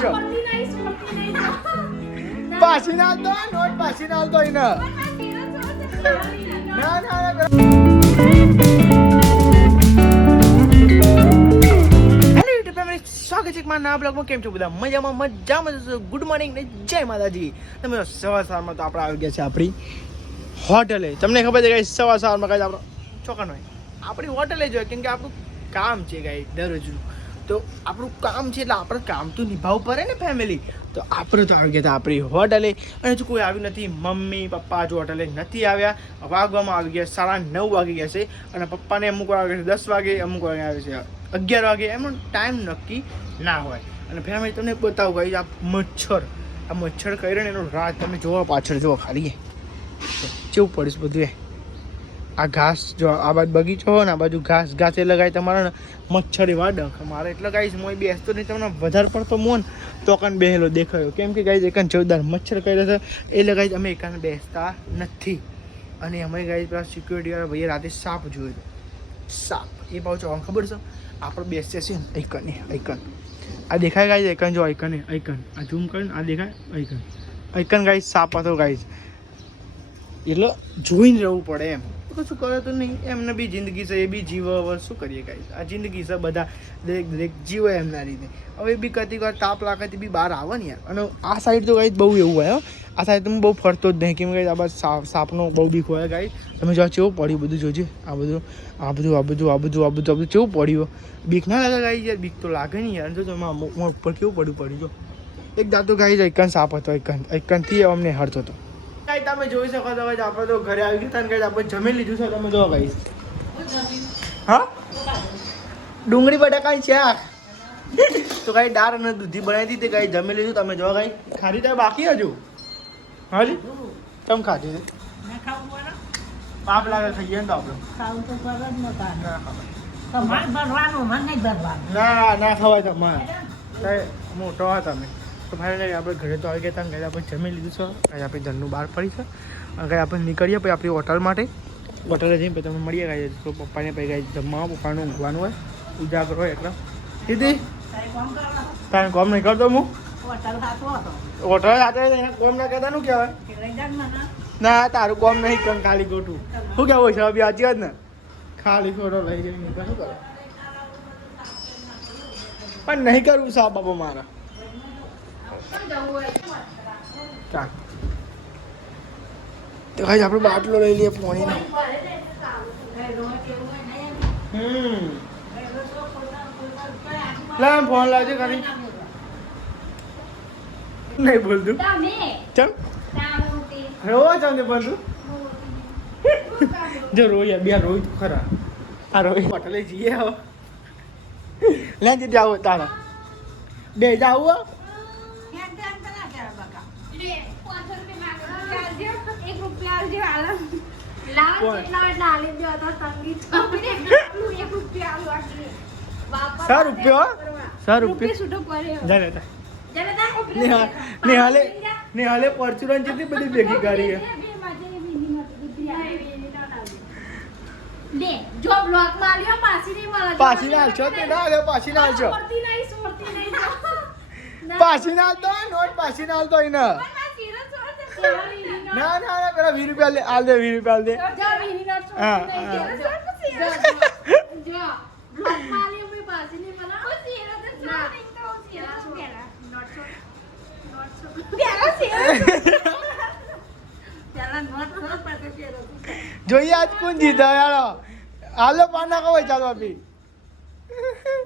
છો પાછી ના નોટ પાછી ના આવતો એને. ના ના સ્વાગત છે મારા નવા બ્લોગમાં. કેમ છો બધા? મજામાં મજામાં જશો ગુડ મોર્નિંગ ને જય માતાજી. તમે સવાર સવારમાં તો આપણે આવી ગયા છે આપણી હોટલે. તમને ખબર છે કે સવાર સવારમાં કઈ આપણો ચોકન હોય. આપણી હોટલે જ હોય કેમ કે આપણું કામ છે કાંઈ દરરોજનું. તો આપણું કામ છે એટલે આપણે કામ તો નિભાવવું પડે ને ફેમિલી તો આપણે તો આવી ગયા હતા આપણી હોટલે. અને હજુ કોઈ આવ્યું નથી, મમ્મી, પપ્પા હજુ હોટલે નથી આવ્યા, વાગવામાં આવી ગયા, સાડા નવ વાગી ગયા છે અને પપ્પાને અમુક વાગે છે, દસ વાગે અમુક વાગે આવે છે, અગિયાર વાગે એમનો ટાઈમ નક્કી ના હોય. અને ફેમિલી તમને બતાવું ભાઈ, આ મચ્છર આ મચ્છર કર્યો ને એનો રાત તમે જોવા પાછળ, જોવા ખાલી. કેવું પડીશ બધું એ? આ ઘાસ જો આ બાજુ બગીચો હોય ને, આ બાજુ ઘાસ ઘાસ એ લગાય તમારે મચ્છર એવા ડખ મારે એટલે ગાઈશ મોય બેસતો નહીં, તમને વધારે પડતો મોન તો કાન બેહેલો દેખાયો. કેમ કે ગાઈશ એકાન જોરદાર મચ્છર કર્યો છે. એ લગાવી અમે એકાને બેસતા નથી. અને અમે ગાઈશ પેલા સિક્યુરિટી વાળા ભાઈએ રાતે સાપ જોયો સાપ. એ પાછો ખબર છે? આપણે બેસીએ છીએ ને આઈકન આઈકન આ દેખાય ગાઈશ આઈકન જો આઈકન આઈકન આ ઝૂમ કરીને આ દેખાય આઈકન આઈકન ગાઈશ સાપ હતો ગાઈશ એટલે જોઈને રહેવું પડે એમ. કશું કરે તો નહીં. એમને બી જિંદગી છે, એ બી જીવે. હવે શું કરીએ કાંઈ આ જિંદગી છે બધા. દરેક દરેક જીવે એમના રીતે. હવે બી કતી વાર તાપ લાગેથી બી બહાર આવે ને યાર. અને આ સાઈડ તો કાંઈ બહુ એવું હોય આ સાઈડ તો હું બહુ ફરતો જ નહીં. કેમ કે આ બાજુ સાપનો બહુ બીક હોય કાંઈ તમે જો ચેવું પડ્યું બધું જોજે. આ બધું આ બધું આ બધું આ બધું આ બધું આ બધું ચેવું પડ્યું બીક ના લાગે ગાઈ યાર. બીક તો લાગે નહીં યાર. જો તમે ઉપર કેવું પડ્યું પડ્યું, જો. એક દાંતો ગાઈ એકન સાપ હતો એકન એકનથી અમને હરતો હતો. તમે જોઈ શકો છો ગાઈસ આપણે તો ઘરે આવી ગયા હતા ગાઈસ આપણે જમી લીધું છે તમે જો ગાઈસ. હા? ડુંગળી બટાકાની શાક. તો કાંઈ દાળ અને દૂધી બનાવી દીધી કાંઈ જમી લીધું તમે જો કાંઈ ખાધી તો બાકી હજુ? હાજી? તમે ખાધી છે પાપ લાગે ખાઈએ ને તો આપણે. ના ના ના ખવાય તમારે. મોટો હા તમે. તો આપણે ઘરે તો આવી ગયા હતા ઘરે આપણે જમી લીધું છે. આજે આપણે ઘરનું બહાર પડી છે. અને કંઈ આપણે નીકળીએ પછી આપણી હોટલ માટે. હોટલે જઈને પછી તમે મળીએ ગાય તો પપ્પાને પછી ગાય જમવા, પપ્પાનું ઊંઘવાનું હોય. ઉજાગર હોય એટલે. દીદી તારે કોમ નહીં કરતો હું? હોટલ સાથે કોમ ના કહેતા નું કહેવાય? ના, તારું કોમ નહીં કર, ખાલી ગોઠું શું કહેવાય છે, અભી સાચી જ ને? ખાલી ખોટો લઈ જઈને શું કરે? પણ નહીં કરવું સાહેબ બાબા મારા. ચાલ. આપણે બાટલો લઈ લઈએ પાણીનો. હમ. લા ફોન લાવજો કરી નહીં બોલતું. ચમ રોવા ને બોલતું. જો રોયા બે રોઈ તો ખરા. આ રોઈ. હોટલે જઈએ હવે. લે, જે જાવ તારા બે જાવ હો? સો રૂપિયો. સો રૂપિયો જા લેતા નેહા નેહાલે નેહાલે જેટલી બધી ભેગી કરી છે જો બ્લોકમાં આલ્યો પાછી નહીં મળે. પાછી ના હાલશો તે ના હાલ્યો પાછી ના પાછી નોટ પાછી ના. એને ના ના ના પેલા વીસ રૂપિયા લે હાલ દે વીસ રૂપિયા હાલ દે. હા, જોઈએ આજ કોણ જીતા યાર હાલો પાના કહો ચાલો આપી.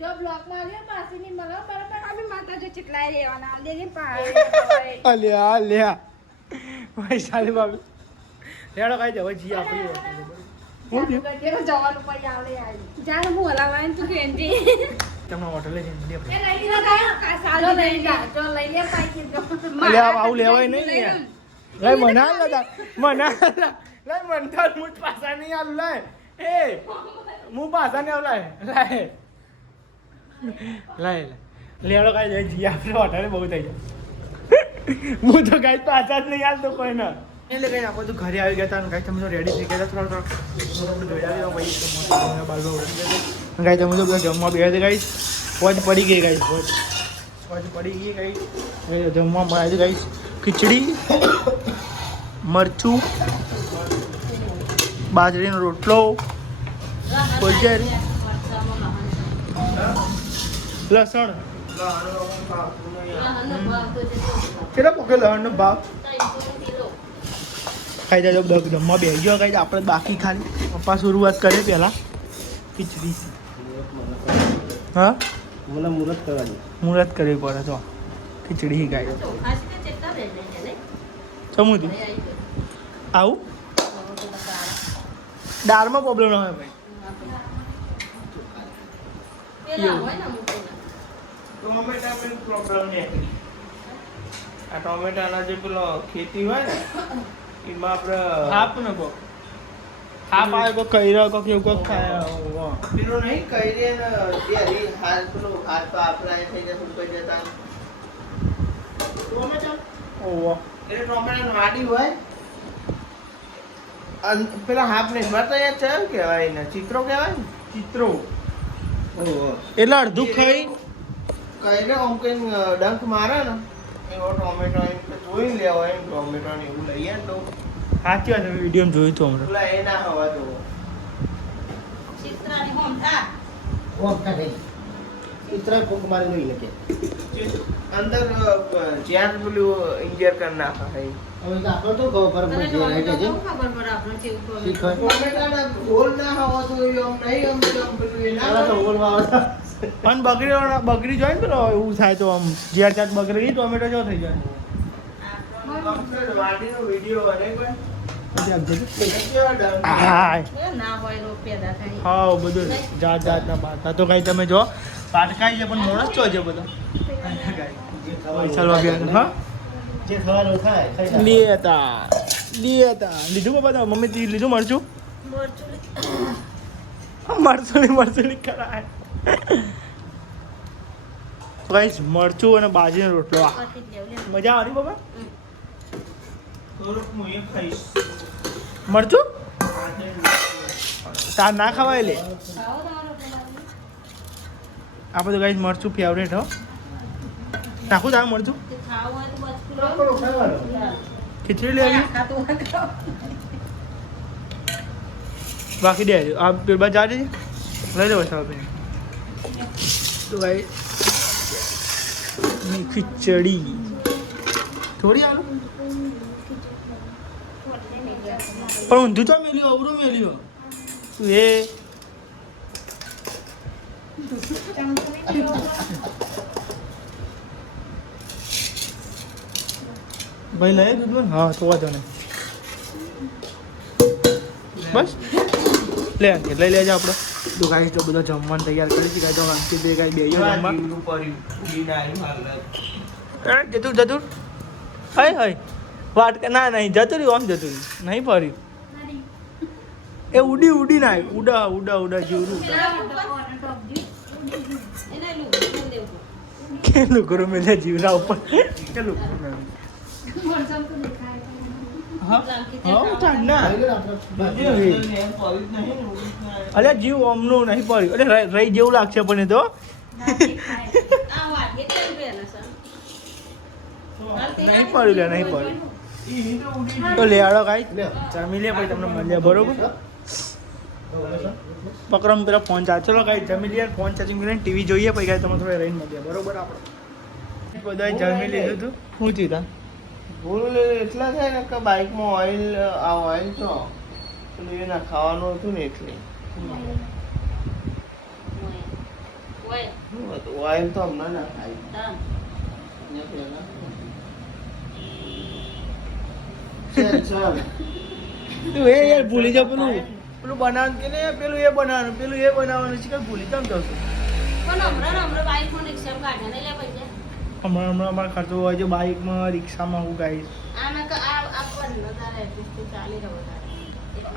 જો બ્લોકમાં આલ્યો પાછી નહીં મળે બરાબર. અમે માતા જો ચીટલાઈ રહેવાના. આલ દેજે પાછી અલ્યા અલ્યા. વૈશાલી ભાભી. લેડો કાઈ દે જી આપી હું થયું? જવાનું પડી આવે જાણ હું હલાવાય તું કેંજી તમને હોટલે જઈને મળીએ આપણે. લેડો કાઈ જાય જી આપણે હોટલે બહુ થઈ જાય હું તો કાઈ તો જ નહીં હાલતો કોઈને. એટલે કઈ આપણે તો ઘરે આવી ગયા હતા કાંઈ તમે તો રેડી થઈ ગયા હતા થોડા થોડા. જોઈ તમે તો બધા જમવા બે હતા ગાઈ ફોજ પડી ગઈ ગાઈશ ફોજ. બાજુ પડી ગઈ ગઈ જમવા મળે છે ગઈ ખીચડી, મરચું, બાજરીનો રોટલો ભોજન લસણ. કેટલા પોકે લસણનો ભાવ? ખાઈ જાય દગ જમવા બે ગયો ખાઈ આપણે બાકી ખાલી. પપ્પા શરૂઆત કરીએ પહેલાં. ખીચડી. હા? મને મુહૂર્ત કરવાની મુહૂર્ત કરવી પડે તો. ખીચડી ગાય સમુદી આવું? દાળમાં પ્રોબ્લેમ ના હોય ભાઈ. ટોમેટા પ્રોબ્લેમ નહીં આ ટોમેટાના જે પેલો ખેતી હોય ને એમાં આપણે હાપ ને કો હાપ આવે કો કઈરા કો કેવું કો ખાય પેલો નહીં કહી ને જે હરી હાલ પેલો હાલ તો આપણા એ થઈ જશે કોઈ જતા ટોમેટો? ઓવો એટલે ટોમેટાની વાડી હોય પેલા હાફ ને એમાં તો અહીંયા છે એમ કહેવાય ને ચિત્રો કહેવાય ને? ચિત્રો. એટલે અડધું ખાઈ કઈને આમ કઈ ડંખ મારે ને એવો ટોમેટો એમ જોઈ લેવો એમ ટોમેટો ને એવું લઈએ તો. સાચી વાત વીડિયો જોયું હતું હમણાં. પેલા એ ના હવા તો ચિત્ર કોક મારે નહીં લખે અંદર જ્યાં પેલું ઇન્જર કર નાખે હવે તો આપણે તો ખબર પડે છે. ટોમેટાના ગોળ ના હવા તો નહીં પેલું એ ના. પણ બગડી બગડી જાય ને પેલો એવું થાય તો આમ જ્યાં ત્યાં બગડી ગઈ ટોમેટો જેવો થઈ જાય. હા બધું જાત જાતના પાટા તો કઈ તમે જો પાટકાઈ છે પણ મોણસ છો છે બધા. ચાલો અભિયાન હા? જે. લેતા લેતા લીધું બાબા મમ્મી તી લીધું મરચું? મરચું મરચું કરાય. ગાઈસ મરચું અને બાજરીનો રોટલો. આ. મજા આવી બાબા થોડુંક હું એ ખાઈશ. મરચું? તાર ના ખવાય લે. આ બધું ગાઈસ મરચું ફેવરેટ હો. નાખું તાર મરચું. ખીચડી લેવી? બાકી દે આ પેલા જા દેજે લઈ લો સાહેબ તો ભાઈ ખીચડી. થોડી આનું પણ ઊંધું તો મેલ્યો, અવરું મેલ્યો. એ? ભાઈ, લઈ દૂધ હા, તો વાંધો નહીં. બસ? લે લઈ લેજો આપણે તો ગાઈસ તો બધો જમવાનું તૈયાર કરી છે તો અંકિત બે ગાઈ બે જમવા. પડ્યું જતું જતું હય હય. વાટ ના નહીં જતું રહ્યું આમ જતું રહ્યું નહીં ફર્યું. એ ઉડી ઉડી ના ઉડા ઉડા ઉડા જીવરું ઉડા કેટલું કરું મેં જીવના ઉપર? કેટલું અરે જીવ ઓમનું નહીં પડ્યું અરે રહી- રહી જેવું લાગશે પણ એ તો. નહીં પડ્યું લે નહીં પડ્યું તો લેવાડો કાંઈ. જમી લે પછી તમને મળ્યા બરોબર? પકરમ પકડમ પેલા ફોન ચાર્જ ચલો કાંઈ જમી લઈએ ફોન ચાર્જિંગ કરીને ટીવી જોઈએ પછી કાંઈ તમે થોડા રહીને મળ્યા બરોબર આપણે? બધા જમી લીધું હતું હું ચીતા ભૂલ એટલા થાય ને કે બાઇકમાં ઓઇલ આ ઓઇલ તો પેલું એના ખાવાનું હતું ને એટલે. ઓઇલ તો હમણાં ના ખાય. ચાલ, ચાલ. તું એ યાર ભૂલી જાવ પેલું. પેલું બનાવવાનું કે ને પેલું એ બનાવવાનું પેલું એ બનાવવાનું છે કે ભૂલી જાવ તો હમણાં હમણાં અમારે ખર્ચો હોય છે બાઇકમાં રિક્ષામાં હું ગાઈશ.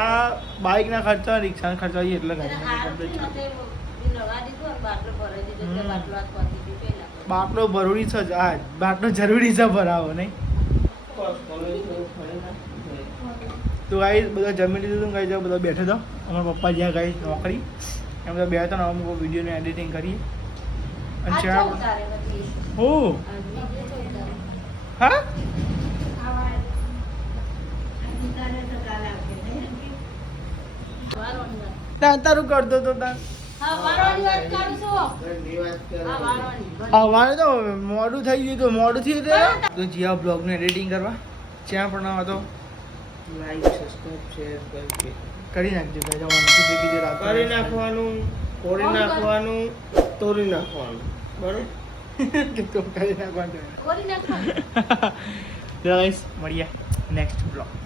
આ બાઇકના ખર્ચા રિક્ષાના ખર્ચા હોય એટલે બાટલો જરૂરી છે જ. આ બાટલો જરૂરી છે ભરાવો નહીં. તો ગાઈ બધા જમી લીધું ગાઈ જાઓ બધા બેઠો તો અમારા પપ્પા જ્યાં ગાઈ નોકરી. એમ બધા બે ત્રણ ને અમુક વિડીયોની એડિટિંગ કરી અને હા? તાન તારું કરતો તો વાત અમારે તો મોડું થઈ ગયું તો મોડું થયું તો તો જીયા બ્લોગને એડિટિંગ કરવા. જ્યાં પણ ના હતો લાઈક સબસ્ક્રાઇબ શેર કરી નાખજો ભાઈ જવાનું રાખો કરી નાખવાનું નાખવાનું તોડી નાખવાનું. બરોબર? કીધું કરી નાખવાનું તો મળીએ નેક્સ્ટ બ્લોગ